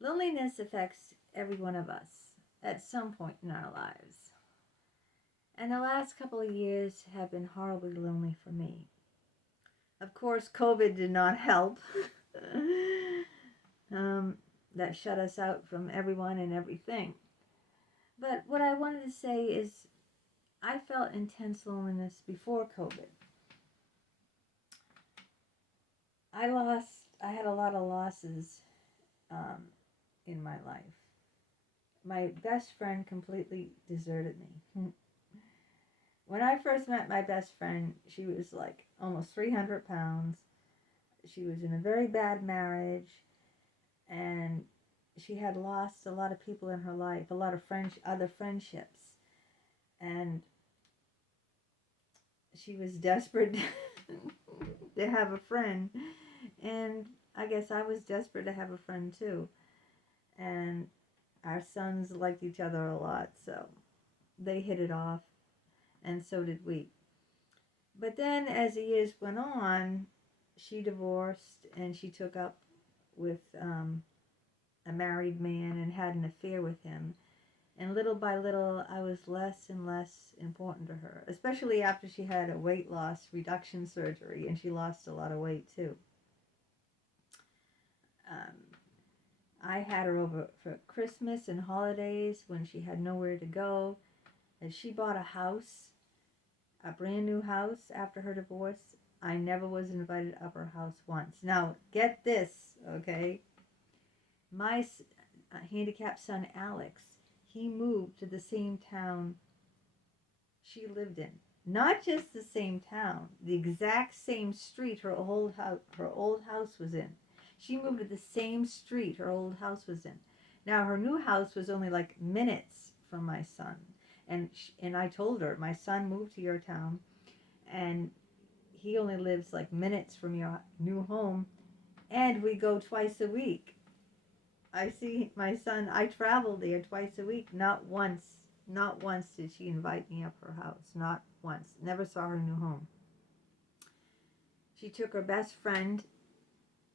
Loneliness affects every one of us at some point in our lives. And the last couple of years have been horribly lonely for me. Of course, COVID did not help. um, that shut us out from everyone and everything. But what I wanted to say is, I felt intense loneliness before COVID. I had a lot of losses um, in my life. My best friend completely deserted me. When I first met my best friend, she was like almost 300 pounds. She was in a very bad marriage, and she had lost a lot of people in her life, a lot of other friendships, and she was desperate to have a friend, and I guess I was desperate to have a friend too. And our sons liked each other a lot, so they hit it off, and so did we. But then, as the years went on, she divorced and she took up with a married man and had an affair with him. And little by little, I was less and less important to her, especially after she had a weight loss reduction surgery and she lost a lot of weight too. Um, I had her over for Christmas and holidays when she had nowhere to go. And she bought a house, a brand new house after her divorce. I never was invited up her house once. Now, get this, okay? My handicapped son, Alex, he moved to the same town she lived in. Not just the same town, the exact same street her old house was in. She moved to the same street her old house was in. Now her new house was only like minutes from my son, and I told her my son moved to your town, and he only lives like minutes from your new home, and we go twice a week. I see my son. I travel there twice a week. Not once did she invite me up her house. Not once. Never saw her new home. She took her best friend,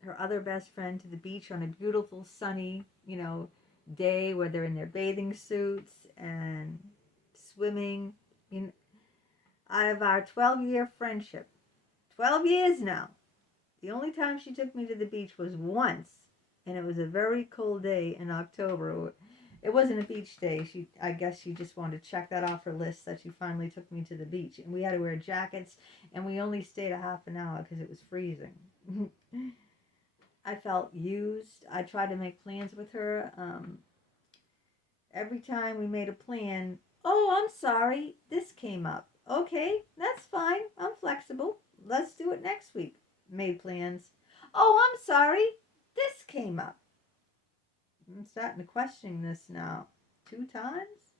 her other best friend, to the beach on a beautiful sunny, day where they're in their bathing suits and swimming. In Out of our 12-year friendship, 12 years now, the only time she took me to the beach was once, and it was a very cold day in October. It wasn't a beach day. I guess she just wanted to check that off her list that she finally took me to the beach. And we had to wear jackets, and we only stayed a half an hour because it was freezing. I felt used. I tried to make plans with her. Every time we made a plan, oh, I'm sorry, this came up. Okay, that's fine. I'm flexible. Let's do it next week. Made plans. Oh, I'm sorry, this came up. I'm starting to question this now. 2 times?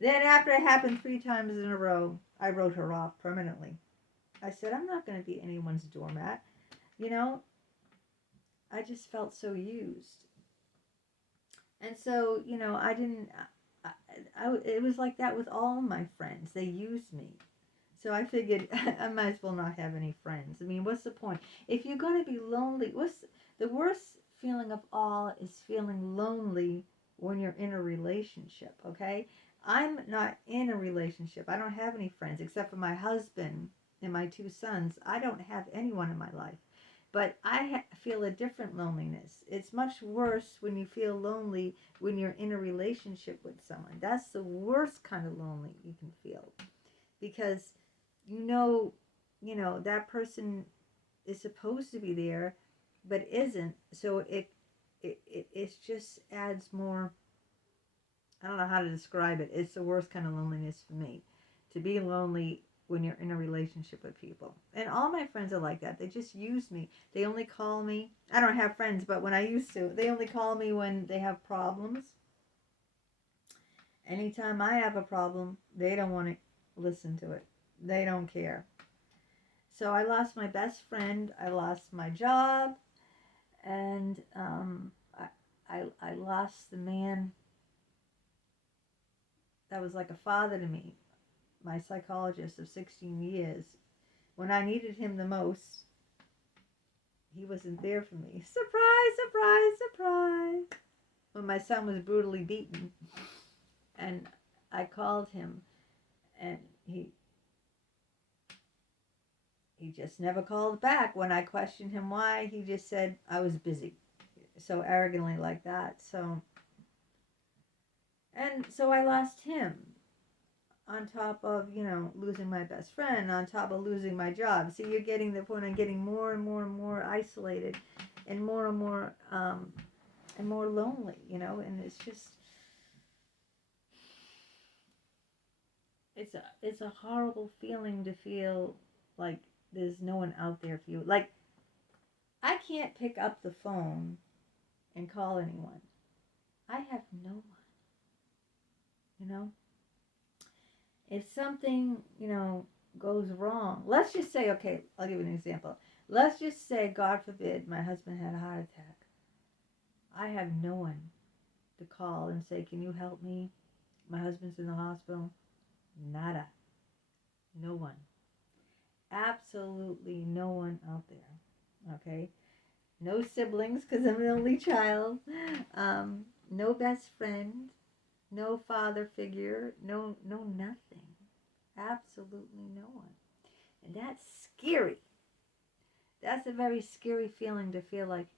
Then, after it happened 3 times in a row, I wrote her off permanently. I said, I'm not going to be anyone's doormat. You know, I just felt so used. And so, I didn't, it was like that with all my friends. They used me. So I figured I might as well not have any friends. I mean, what's the point? If you're going to be lonely, what's the worst feeling of all is feeling lonely when you're in a relationship, okay? I'm not in a relationship. I don't have any friends except for my husband and my 2 sons. I don't have anyone in my life. But I feel a different loneliness. It's much worse when you feel lonely when you're in a relationship with someone. That's the worst kind of lonely you can feel. Because you know, that person is supposed to be there, but isn't. So it just adds more. I don't know how to describe it. It's the worst kind of loneliness for me, to be lonely when you're in a relationship with people. And all my friends are like that. They just use me. They only call me. I don't have friends, but when I used to, they only call me when they have problems. Anytime I have a problem, they don't want to listen to it. They don't care. So I lost my best friend. I lost my job, and I lost the man that was like a father to me, my psychologist of 16 years. When I needed him the most, he wasn't there for me. Surprise, surprise, surprise. when my son was brutally beaten, and I called him, and he just never called back. When I questioned him why, he just said I was busy, so arrogantly like that. So I lost him, on top of, losing my best friend, on top of losing my job. So you're getting the point. I'm getting more and more and more isolated, and more lonely, and it's just, it's a horrible feeling to feel like there's no one out there for you. Like, I can't pick up the phone and call anyone. I have no one, If something, goes wrong, let's just say, okay, I'll give you an example. Let's just say, God forbid, my husband had a heart attack. I have no one to call and say, can you help me? My husband's in the hospital. Nada. No one. Absolutely no one out there. Okay? No siblings, because I'm an only child. No best friend. No father figure. No nothing. Absolutely no one. And that's scary. That's a very scary feeling, to feel like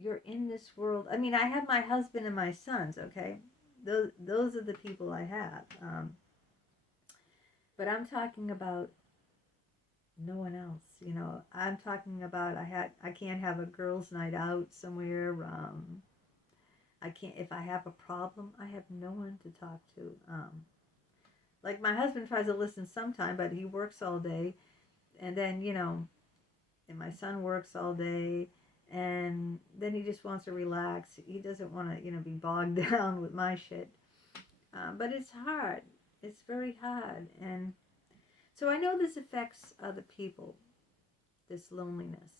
you're in this world. I mean, I have my husband and my sons, okay? Those are the people I have. But I'm talking about no one else. I'm talking about I can't have a girls' night out somewhere. I can't, if I have a problem, I have no one to talk to. Like, my husband tries to listen sometime, but he works all day, and then, and my son works all day, and then he just wants to relax. He doesn't want to, be bogged down with my shit. But it's hard. It's very hard. And so I know this affects other people, this loneliness.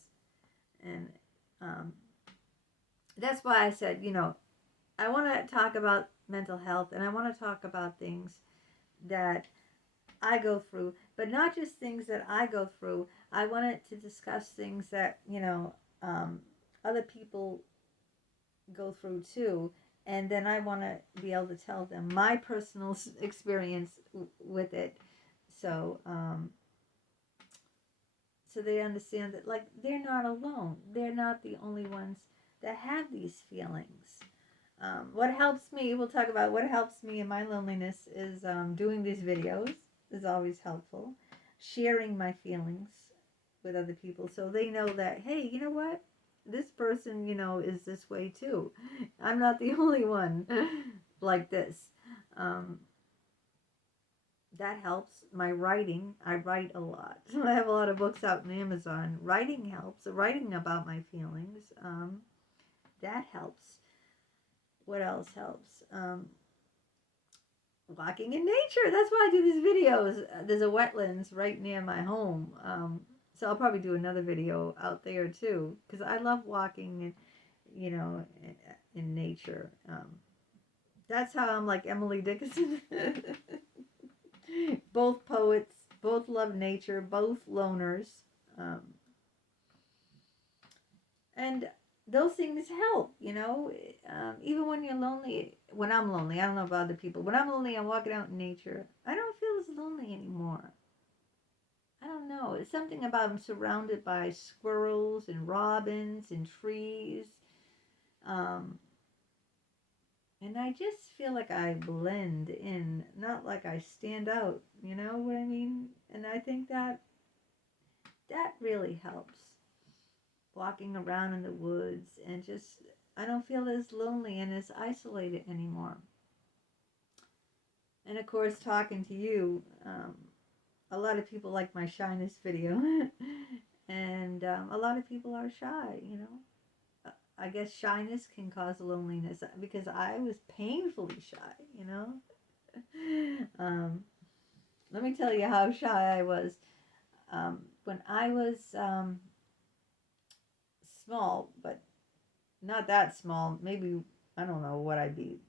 And that's why I said, I want to talk about mental health, and I want to talk about things that I go through, but not just things that I go through. I wanted to discuss things that, other people go through too. And then I want to be able to tell them my personal experience with it. So, so they understand that, like, they're not alone. They're not the only ones that have these feelings. What helps me, we'll talk about what helps me in my loneliness, is doing these videos is always helpful. Sharing my feelings with other people, so they know that, hey, you know what? This person, is this way too. I'm not the only one like this. That helps. My writing, I write a lot. I have a lot of books out on Amazon. Writing helps. Writing about my feelings, that helps. What else helps? Walking in nature. That's why I do these videos. There's a wetlands right near my home. So I'll probably do another video out there too, because I love walking and, in nature. That's how I'm like Emily Dickinson. Both poets, both love nature, both loners. And those things help, even when you're lonely. When I'm lonely, I don't know about other people. When I'm lonely, I'm walking out in nature. I don't feel as lonely anymore. I don't know. It's something about I'm surrounded by squirrels and robins and trees. And I just feel like I blend in, not like I stand out. You know what I mean? And I think that really helps. Walking around in the woods, and just, I don't feel as lonely and as isolated anymore. And of course, talking to you, a lot of people like my shyness video. And a lot of people are shy, I guess shyness can cause loneliness, because I was painfully shy, Let me tell you how shy I was. When I was small, but not that small, maybe, I don't know what I'd be,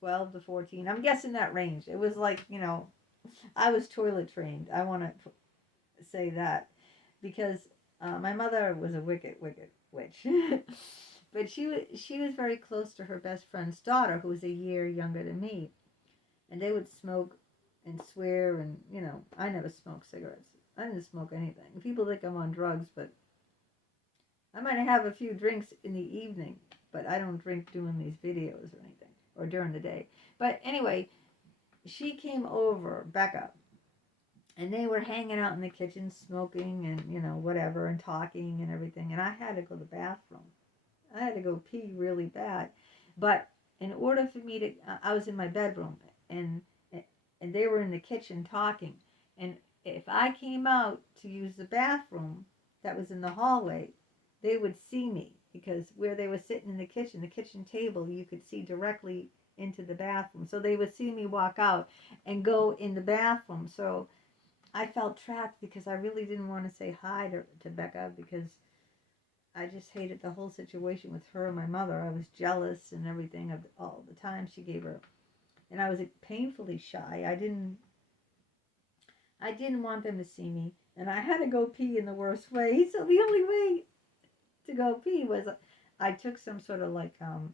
12 to 14. I'm guessing that range. It was like, I was toilet trained. I want to say that, because my mother was a wicked, wicked witch. But she was very close to her best friend's daughter, who was a year younger than me, and they would smoke and swear, and I never smoked cigarettes. I didn't smoke anything. People think I'm on drugs, but I might have a few drinks in the evening, but I don't drink doing these videos or anything, or during the day. But anyway, she came over, Becca, and they were hanging out in the kitchen smoking and whatever, and talking and everything, and I had to go to the bathroom. I had to go pee really bad, but in order for me to, I was in my bedroom, and they were in the kitchen talking, and if I came out to use the bathroom that was in the hallway, they would see me, because where they were sitting in the kitchen table, you could see directly into the bathroom. So they would see me walk out and go in the bathroom. So I felt trapped, because I really didn't want to say hi to Becca, because I just hated the whole situation with her and my mother. I was jealous and everything of all the time she gave her. And I was painfully shy. I didn't want them to see me. And I had to go pee in the worst way. So the only way to go pee was I took some sort of like, I don't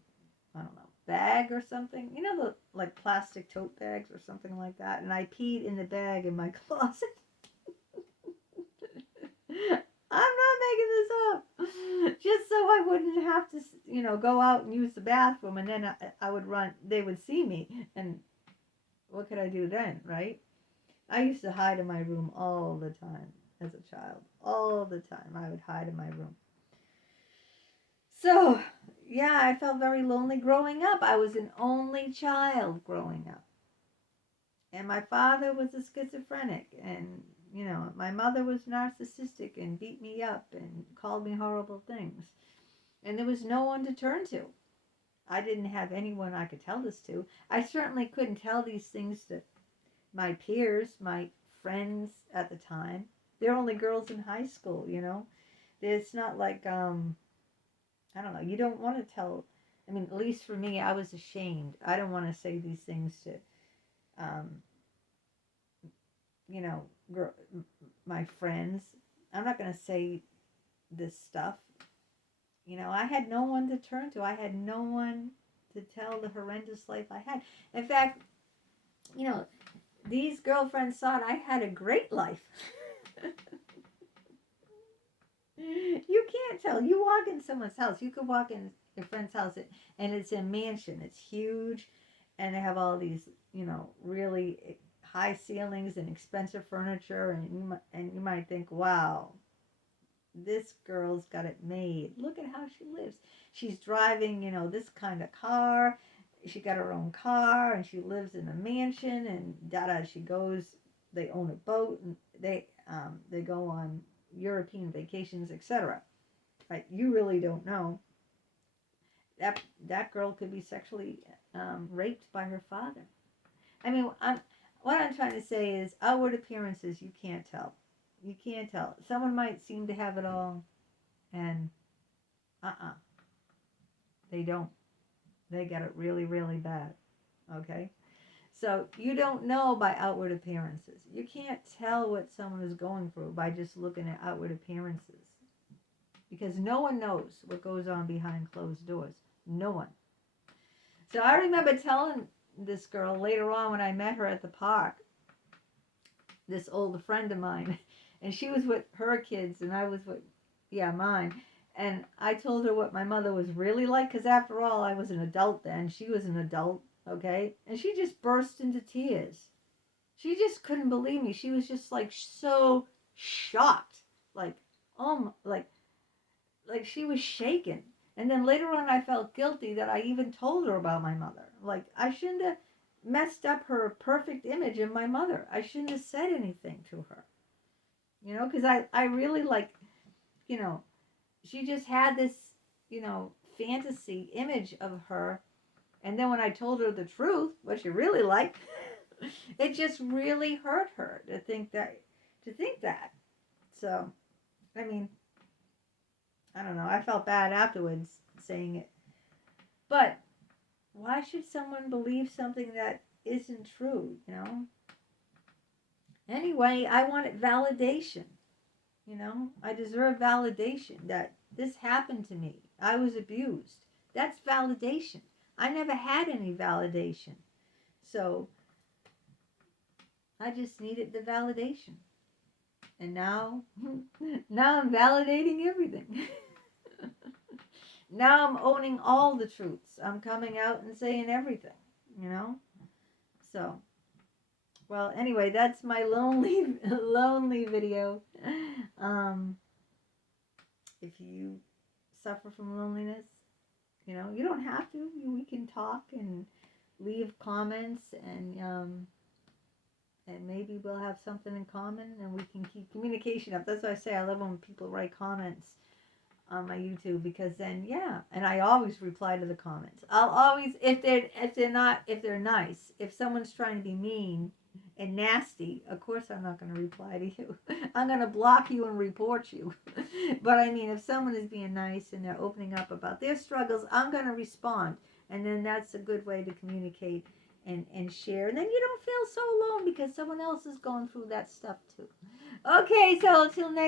know, bag or something. The like plastic tote bags or something like that. And I peed in the bag in my closet. I'm not making this up. Just so I wouldn't have to, go out and use the bathroom, and then I would run. They would see me, and what could I do then, right? I used to hide in my room all the time as a child. All the time I would hide in my room. So, yeah, I felt very lonely growing up. I was an only child growing up. And my father was a schizophrenic, and my mother was narcissistic and beat me up and called me horrible things. And there was no one to turn to. I didn't have anyone I could tell this to. I certainly couldn't tell these things to my peers, my friends at the time. They're only girls in high school, It's not like, I don't know, you don't want to tell. I mean, at least for me, I was ashamed. I don't want to say these things to, my friends. I'm not going to say this stuff. I had no one to turn to. I had no one to tell the horrendous life I had. In fact, these girlfriends thought I had a great life. You can't tell. You walk in someone's house. You could walk in your friend's house, and it's a mansion. It's huge, and they have all these, really high ceilings and expensive furniture, and you might think, wow, this girl's got it made. Look at how she lives. She's driving, this kind of car. She got her own car, and she lives in a mansion, and she goes. They own a boat, and they go on European vacations, etc. Right? You really don't know. That girl could be sexually raped by her father. I mean, what I'm trying to say is, outward appearances, you can't tell. You can't tell. Someone might seem to have it all, and they don't. They got it really, really bad. Okay? So you don't know by outward appearances. You can't tell what someone is going through by just looking at outward appearances. Because no one knows what goes on behind closed doors. No one. So I remember telling this girl later on when I met her at the park, this old friend of mine, and she was with her kids and I was with, mine. And I told her what my mother was really like, because after all, I was an adult then. She was an adult, okay? And she just burst into tears. She just couldn't believe me. She was just like so shocked. Like, like she was shaken. And then later on, I felt guilty that I even told her about my mother. Like, I shouldn't have messed up her perfect image of my mother. I shouldn't have said anything to her. Because I really she just had this, fantasy image of her. And then when I told her the truth, what she really liked, it just really hurt her to think that. So, I mean, I don't know. I felt bad afterwards saying it. But why should someone believe something that isn't true, Anyway, I wanted validation. I deserve validation that this happened to me. I was abused. That's validation. I never had any validation. So I just needed the validation. And now, now I'm validating everything. Now I'm owning all the truths. I'm coming out and saying everything, you know? So, well, anyway, that's my lonely video. If you suffer from loneliness, you don't have to. We can talk and leave comments, and maybe we'll have something in common, and we can keep communication up. That's why I say I love when people write comments on my YouTube, because then, yeah, and I always reply to the comments. I'll always, if they're nice, if someone's trying to be mean and nasty, of course I'm not going to reply to you. I'm going to block you and report you. But I mean, if someone is being nice and they're opening up about their struggles, I'm going to respond. And then that's a good way to communicate and share. And then you don't feel so alone because someone else is going through that stuff too. Okay, so till next